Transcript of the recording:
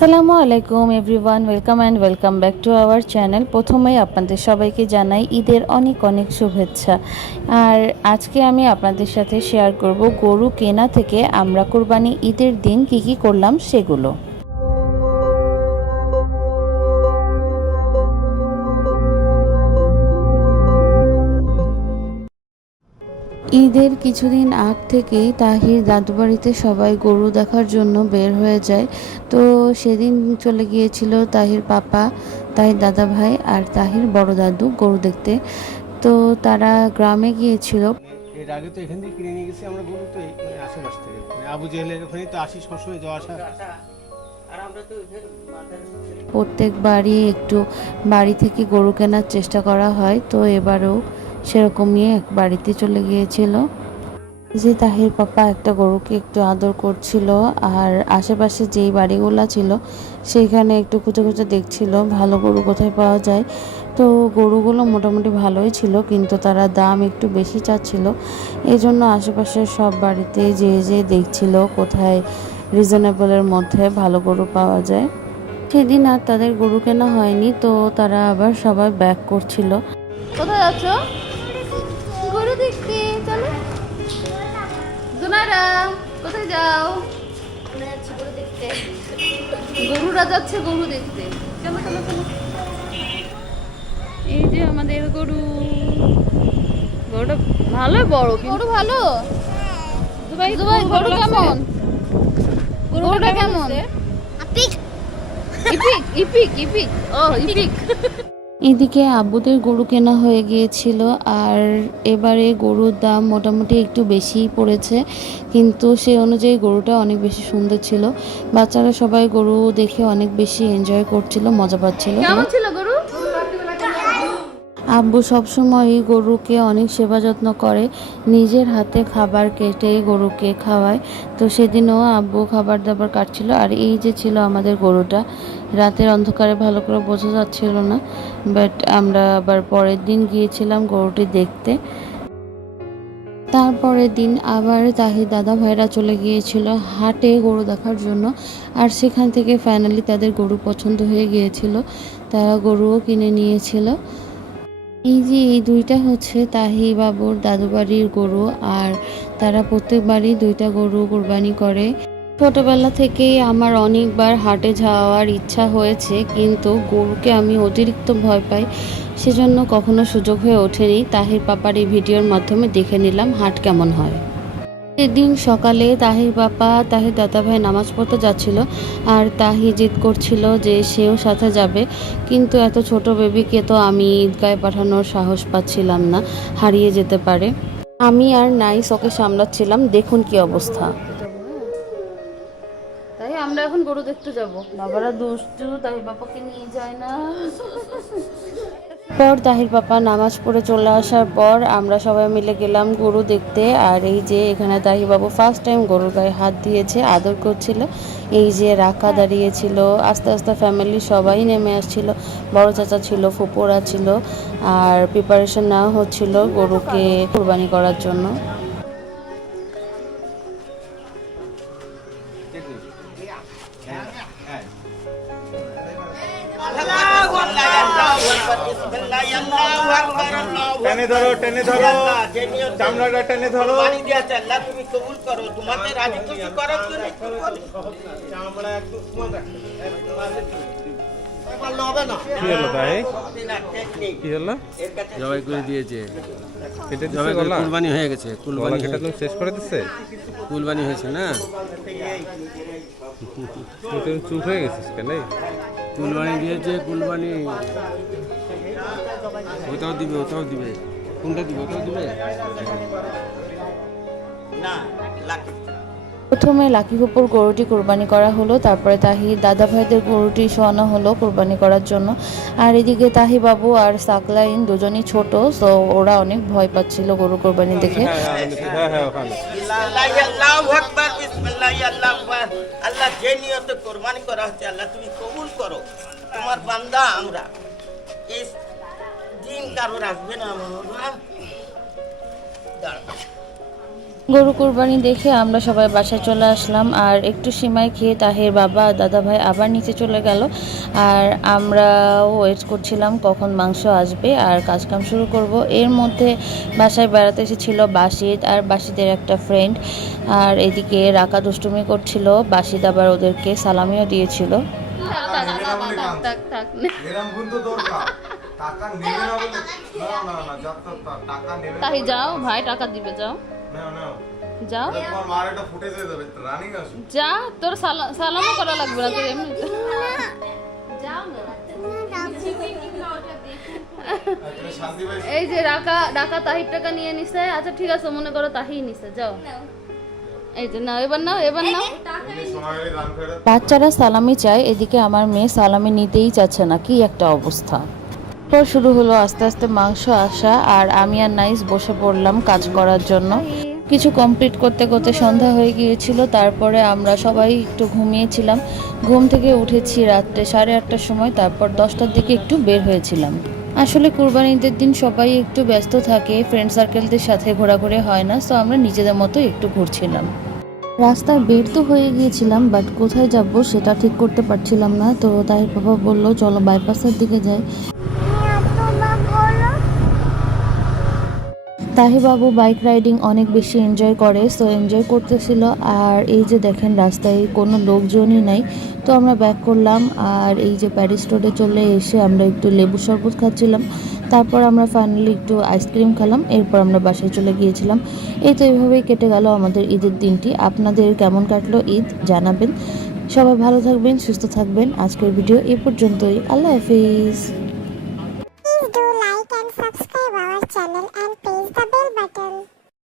আসসালামু আলাইকুম everyone, welcome and welcome back to our channel. প্রথমেই আপনাদের সবাইকে জানাই ঈদের অনেক অনেক শুভেচ্ছা। আর আজকে আমি আপনাদের সাথে শেয়ার করব গরু কেনা থেকে আমরা কোরবানি ঈদের দিন কি কি করলাম সেগুলো। ঈদের কিছুদিন আগ থেকেই তাহির দাদু বাড়িতে সবাই গরু দেখার জন্য বের হয়ে যায়। তো সেদিন চলে গিয়েছিল তাহির পাপা তাহির দাদা ভাই আর তাহির বড় দাদু গরু দেখতে। তো তারা গ্রামে গিয়েছিল। এর আগে তো এখান থেকে কিনে নিয়ে গেছি আমরা গরু তো মানে আশেপাশ থেকে। মানে আবু জেহেলের ওখানেই তো আসি সবসময় যাওয়া আসা। প্রত্যেকবারই একটু বাড়ি থেকে গরু কেনার চেষ্টা করা হয় তো এবারেও সেরকমই এক বাড়িতে চলে গিয়েছিল। যে তাহির পাপা একটা গরুকে একটু আদর করছিল আর আশেপাশে যেই বাড়িগুলো ছিল, সেইখানে একটু খুঁজে খুঁজে দেখছিল, ভালো গরু কোথায় পাওয়া যায়। তো গরুগুলো মোটামুটি ভালোই ছিল, কিন্তু তারা দাম একটু বেশি চাচ্ছিল। এই জন্য আশেপাশের সব বাড়িতে যে যে দেখছিল কোথায় রিজনেবলের মধ্যে ভালো গরু পাওয়া যায়। সেদিন আর তাদের গরু কেনা হয়নি, তো তারা আবার সবাই ব্যাক করছিল। কোথায় যাচ্ছ? জোনারা কোথায় যাও? গরুরা যাচ্ছে গরু দেখতে। চলো চলো চলো এই যে আমাদের গরু। গরুটা ভালো বড় গরু ভালো? দুবাই দুবাই গরু কেমন? গরুটা কেমন? Epic epic epic. ও ইপিক। এদিকে আব্বুদের গরু কেনা হয়ে গিয়েছিল আর এবারে গরুর দাম মোটামুটি একটু বেশিই পড়েছে। কিন্তু সেই অনুযায়ী গরুটা অনেক বেশি সুন্দর ছিল। বাচ্চারা সবাই গরু দেখে অনেক বেশি এনজয় করছিল মজা পাচ্ছিল। আব্বু সবসময়ই গরুকে অনেক সেবা যত্ন করে, নিজের হাতে খাবার কেটে গরুকে খাওয়ায়। তো সেদিনও আব্বু খাবার দাবার কাটছিল, আর এই যে ছিল আমাদের গরুটা, রাতের অন্ধকারে ভালো করে বোঝা যাচ্ছিল না বাট আমরা আবার পরের দিন গিয়েছিলাম গরুটি দেখতে। তারপরের দিন আবার তাহির দাদা ভাইরা চলে গিয়েছিল হাটে গরু দেখার জন্য, আর সেখান থেকে ফাইনালি তাদের গরু পছন্দ হয়ে গিয়েছিল, তারা গরুও কিনে নিয়েছিল। এই যে এই দুইটা হচ্ছে তাহি বাবুর দাদু বাড়ির গরু আর তারা প্রত্যেকবারই দুইটা গরু কোরবানি করে। ছোটবেলা থেকেই আমার অনেকবার হাটে যাওয়ার ইচ্ছা হয়েছে, কিন্তু গরুকে আমি অতিরিক্ত ভয় পাই, সেজন্য কখনো সুযোগ হয়ে ওঠেনি। তাহির পাপার এই ভিডিওর মাধ্যমে দেখে নিলাম হাট কেমন হয়। সেদিন সকালে তাহির পাপা তাহির দাদা ভাই নামাজ পড়তে যাচ্ছিল আর তাহি জিদ করছিল যে সেও সাথে যাবে। কিন্তু এত ছোট বেবিকে তো আমি ঈদগায় পাঠানোর সাহস পাচ্ছিলাম না হারিয়ে যেতে পারে। আমি আর নাইস ওকে সামলাচ্ছিলাম দেখুন কি অবস্থা। তাই আমরা এখন গরু দেখতে যাব। বাবারা দুষ্টু তাহির পাপাকে নিয়ে যায় না। পর তাহির পাপা নামাজ পড়ে চলে আসার পর আমরা সবাই মিলে গেলাম গরু দেখতে। আর এই যে এখানে তাহির বাবু ফার্স্ট টাইম গরুর গায়ে হাত দিয়েছে আদর করছিল। এই যে রাখা দাঁড়িয়েছিল আস্তে আস্তে ফ্যামিলি সবাই নেমে আসছিল। বড় চাচা ছিল ফুপুরা ছিল। আর প্রিপারেশন নেওয়া হচ্ছিল গরুকে কোরবানি করার জন্য। টেনে ধরো টেনে ধরো। চামড়াটা টেনে ধরো। তুমি কবুল করো তোমাদের রাজি খুশি করার জন্য চামড়া কি হলো ভাই? কি হলো? জবাই করে দিয়েছে। কেটে জবাই করে কুরবানি হয়ে গেছে কুরবানি কেটে তুমি শেষ করে দিচ্ছে কুরবানি হয়েছে না? চুপ হয়ে গেছিস কেন? কুরবানি দিয়েছে কুরবানি। ওটাও দিবে ওটাও দিবে। কোনটা দিবে ওটাও দিবে? না লাকি। প্রথমে গরুটি কোরবানি করা হলো তারপরে তাহির দাদা ভাইদের গরুটি শোয়ানো হলো কোরবানি করার জন্য। আর এদিকে তাহি বাবু আর সাকলাইন দুজনই ছোট তো ওরা অনেক ভয় পাচ্ছিল গরু কোরবানি দেখে। হ্যাঁ হ্যাঁ হ্যাঁ আল্লাহু আকবার বিসমিল্লাহি আল্লাহু আকবার। আল্লাহ যে নিয়তে কোরবানি করা হচ্ছে আল্লাহ তুমি কবুল করো। তোমার বান্দা আমরা। এই দিন কারও রাখবে না বাবা। গরু কুরবানি দেখে আমরা সবাই বাসায় চলে আসলাম আর একটু সিমাই খেয়ে তাহের বাবা দাদা ভাই আবার নিচে চলে গেল। আর আমরাও ওয়েট করছিলাম কখন মাংস আসবে আর কাজকাম শুরু করব। এর মধ্যে বাসায় বেড়াতে এসেছিল বাসিদ আর বাসিদের একটা ফ্রেন্ড আর এদিকে রাকা দুষ্টুমি করছিল বাসিদ আবার ওদেরকে সালামিও দিয়েছিল। টাকা নেবে না বলে না না না যাত্রা টাকা নেবে তাই যাও ভাই টাকা দিবে যাও। নাও নাও। যাও। এটা তোমার মার একটা ফুটেজ হয়ে যাবে রানিং আসো যা তোর সালা- সালামও করা লাগবে না তোর এমনি তুমি শান্তি এই যে রাকা ডাকা তাহির টাকা নিয়ে নিছে। আচ্ছা ঠিক আছে মনে করো তাহি নিছে যাও। এই যে নাও এবার নাও এবার নাও। বাচ্চারা সালামি চায় এদিকে আমার মেয়ে সালামি নিতেই চাচ্ছে না কি একটা অবস্থা। পর শুরু হলো আস্তে আস্তে মাংস আসা আর আমি আর নাইস বসে পড়লাম কাজ করার জন্য। কিছু কমপ্লিট করতে করতে সন্ধ্যা হয়ে গিয়েছিল, তারপরে আমরা সবাই একটু ঘুমিয়েছিলাম। ঘুম থেকে উঠেছি রাত্রে সাড়ে আটটার সময়, তারপর দশটার দিকে একটু বের হয়েছিলাম। আসলে কুরবানিদের দিন সবাই একটু ব্যস্ত থাকে ফ্রেন্ড সার্কেলদের সাথে ঘোরাঘুরি হয় না তো আমরা নিজেদের মতো একটু ঘুরছিলাম। রাস্তায় বের তো হয়ে গিয়েছিলাম বাট কোথায় যাব সেটা ঠিক করতে পারছিলাম না, তো তাই বাবা বলল, চলো বাইপাসের দিকে যাই। তাহিবাবু বাইক রাইডিং অনেক বেশি এনজয় করে সো এনজয় করতেছিল। আর এই যে দেখেন, রাস্তায় কোনো লোকজনই নাই। তো আমরা ব্যাক করলাম, আর এই যে প্যারিস রোডে চলে এসে আমরা একটু লেবু শরবত খাচ্ছিলাম। তারপর আমরা ফাইনালি একটু আইসক্রিম খেলাম, এরপর আমরা বাসায় চলে গিয়েছিলাম। এই তো এইভাবেই কেটে গেল আমাদের ঈদের দিনটি। আপনাদের কেমন কাটলো ঈদ, জানাবেন। সবাই ভালো থাকবেন, সুস্থ থাকবেন। আজকের ভিডিও এ পর্যন্তই। আল্লাহ হাফিজ।